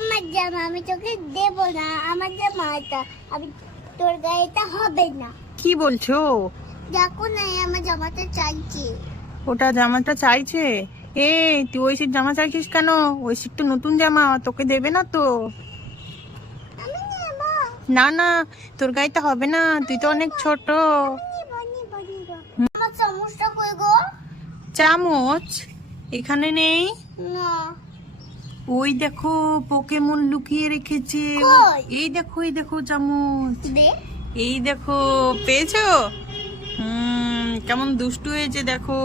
আমার জামা আমি তোকে দেব না আমার জামা এটা। আমি তোর গায়ে এটা হবে না। কি বলছো? দেখো না আমার জামাটা চাইছে। ওটা জামাটা চাইছে? এ তুই ওই শীত জামা চাইছিস কেন? ওই শীত তো নতুন জামা তোকে দেবে না তো। না না তোর গায়ে তো হবে না তুই তো অনেক ছোট। চামচ এখানে নেই। না। ওই দেখো পোকেমন লুকিয়ে রেখেছে? এই দেখো এই দেখো চামচ। এই দেখো পেয়েছ? হুম কেমন দুষ্টু হয়েছে দেখো।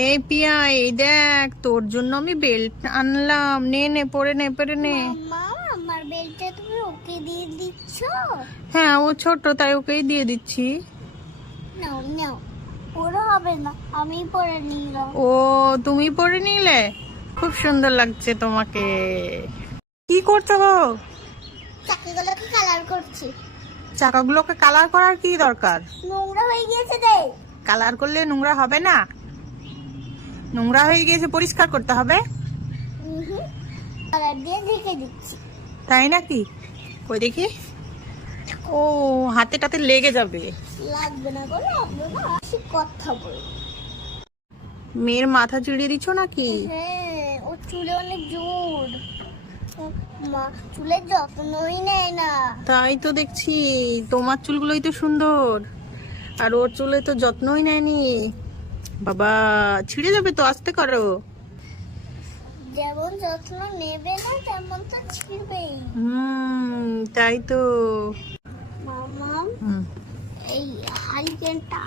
এই পিয়া এই দেখ তোর জন্য আমি বেল্ট আনলাম। নে নে পরে নে পরে নে। আমার বেলটা তুমি ওকে দিয়ে দিচ্ছ? হ্যাঁ ও ছোট তাই ওকেই দিয়ে দিচ্ছি। নাও নাও। পুরো হবে না আমি পরে নিলাম। ও তুমি পরে নিলে? খুব সুন্দর লাগছে তোমাকে। কি করছ গো? চাকিগুলোকে কালার করছি। চাকাগুলোকে কালার করার কি দরকার? নোংরা হয়ে গিয়েছে রে। কালার করলে নোংরা হবে না? নোংরা হয়ে গিয়েছে পরিষ্কার করতে হবে? কালার দিয়ে ঢেকে দিচ্ছি। তাই নাকি? কই দেখি। ও হাতে টাতে লেগে যাবে। লাগবে না গো লাগবে না। কথা বল। মেয়ের মাথা চুড়িয়ে দিচ্ছ নাকি? হ্যাঁ ও চুলে অনেক জোর। মা চুলের যত্নই নেয় না। তাই তো দেখছি তোমার চুলগুলোই তো সুন্দর। আর ওর চুলে তো যত্নই নেয়নি। বাবা ছিঁড়ে যাবে তো আস্তে করো। যেমন যত্ন নেবে না তেমন তো ছিড়বেই। হুম তাই তো। মামা এই হারিকেনটা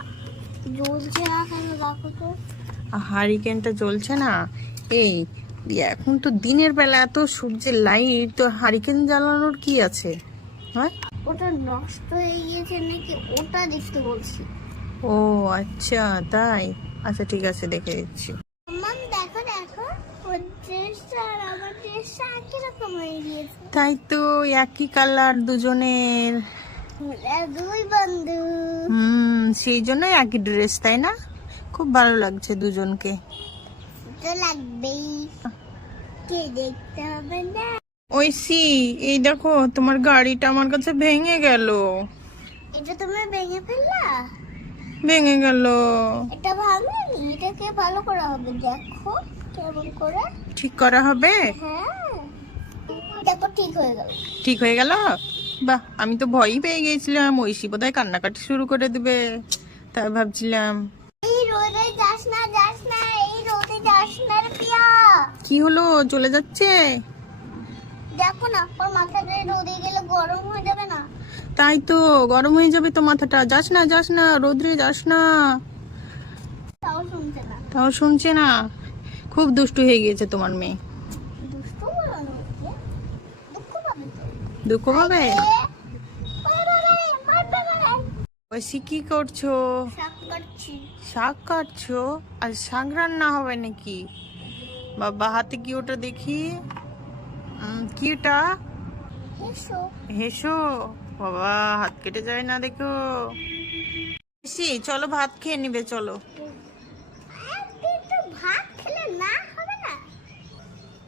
জ্বলছে না কেন দেখো তো? হারিকেনটা জ্বলছে না? এই এখন তো দিনের বেলা এত সূর্যের লাইট তো হারিকেন জ্বালানোর কি আছে? হ্যাঁ? ওটা নষ্ট হয়ে গিয়েছে নাকি ওটা দেখতে বলছি। ও আচ্ছা তাই। আচ্ছা ঠিক আছে দেখে দিচ্ছি মাম দেখো দেখো ওর ড্রেসটা আর আমার ড্রেসটা একই রকম হয়ে গিয়েছে তাই তো একই কালার দুজনের। দুই বন্ধু। হুম সেই জন্য একই ড্রেস তাই না? খুব ভালো লাগছে দুজনকে। তো লাগবেই। কে দেখতে হবে না? এই দেখো তোমার গাড়িটা আমার কাছে ভেঙে গেল। এটা তুমি ভেঙে ফেললা? ভেঙে গেল। এটা ভাঙেনি এটাকে ভালো করা হবে দেখো। কেমন করে? ঠিক করা হবে? হ্যাঁ। দেখো ঠিক হয়ে গেল। ঠিক হয়ে গেল? বাহ আমি তো ভয়ই পেয়ে গিয়েছিলাম ঐশী বোধহয় কান্নাকাটি শুরু করে দেবে। তাই ভাবছিলাম। এই রোদে যাস না যাস না এই রোদে যাস না রে পিয়া। কি হলো? চলে যাচ্ছে? দেখো না ওর মাথাটা রোদে গেলে গরম হয়ে যাবে না। তাই তো গরম হয়ে যাবে তো মাথাটা। যাস না যাস না রোদ্রে যাস না। তাও শুনছে না। তাও শুনছে না। খুব দুষ্টু হয়ে গিয়েছে তোমার মেয়ে। দুঃখ পাবে। ঐশী কি করছ? শাক কাটছো। আর শাক রান্না হবে নাকি? বাবা হাতে কি ওটা দেখি? কি ওটা হেসো। বাবা হাত কেটে যায় না দেখো। চলো ভাত খেয়ে নিবে চলো।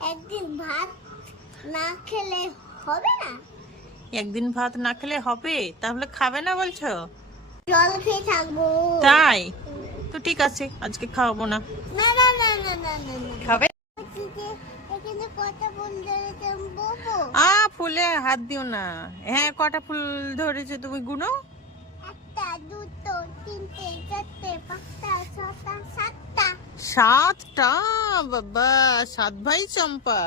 একদিন ভাত না খেলে হবে না? একদিন ভাত না খেলে হবে? তাহলে খাবে না বলছো? জল খেয়ে থাকব। তাই? তো ঠিক আছে আজকে খাওয়াবো না। না না না না না খাবে? ফুলে হাত দিও না। হ্যাঁ কটা ফুল ধরেছো তুমি গুনো? একটা দুটো তিনটে চারটে সাতটা বাবা সাত ভাই চম্পা।